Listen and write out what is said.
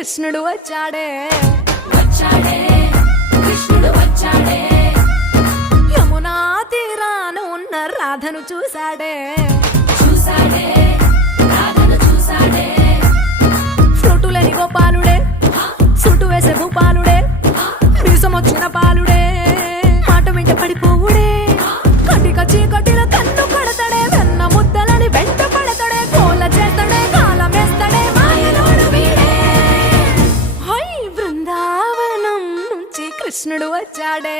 కృష్ణుడు వచ్చాడే వచ్చాడే కృష్ణుడు వచ్చాడే యమునా తీరాన ఉన్న రాధను చూశాడే చూసాడే రాధను చూసాడే ఫ్రూటులేని గోపాలుడే సుటు వేసే భూపాలుడే మీసమొచ్చిన పాలుడే మాట వెంట పడిపోవుడే కటిక చీకటిలో కన్ను కడతాడే వెన్న ముద్దలని వెంట పడతాడే కోల చేస్తాడే కాలమేస్తాడే మాయలోడు వీడే హై బృందావనం నుంచి కృష్ణుడు వచ్చాడే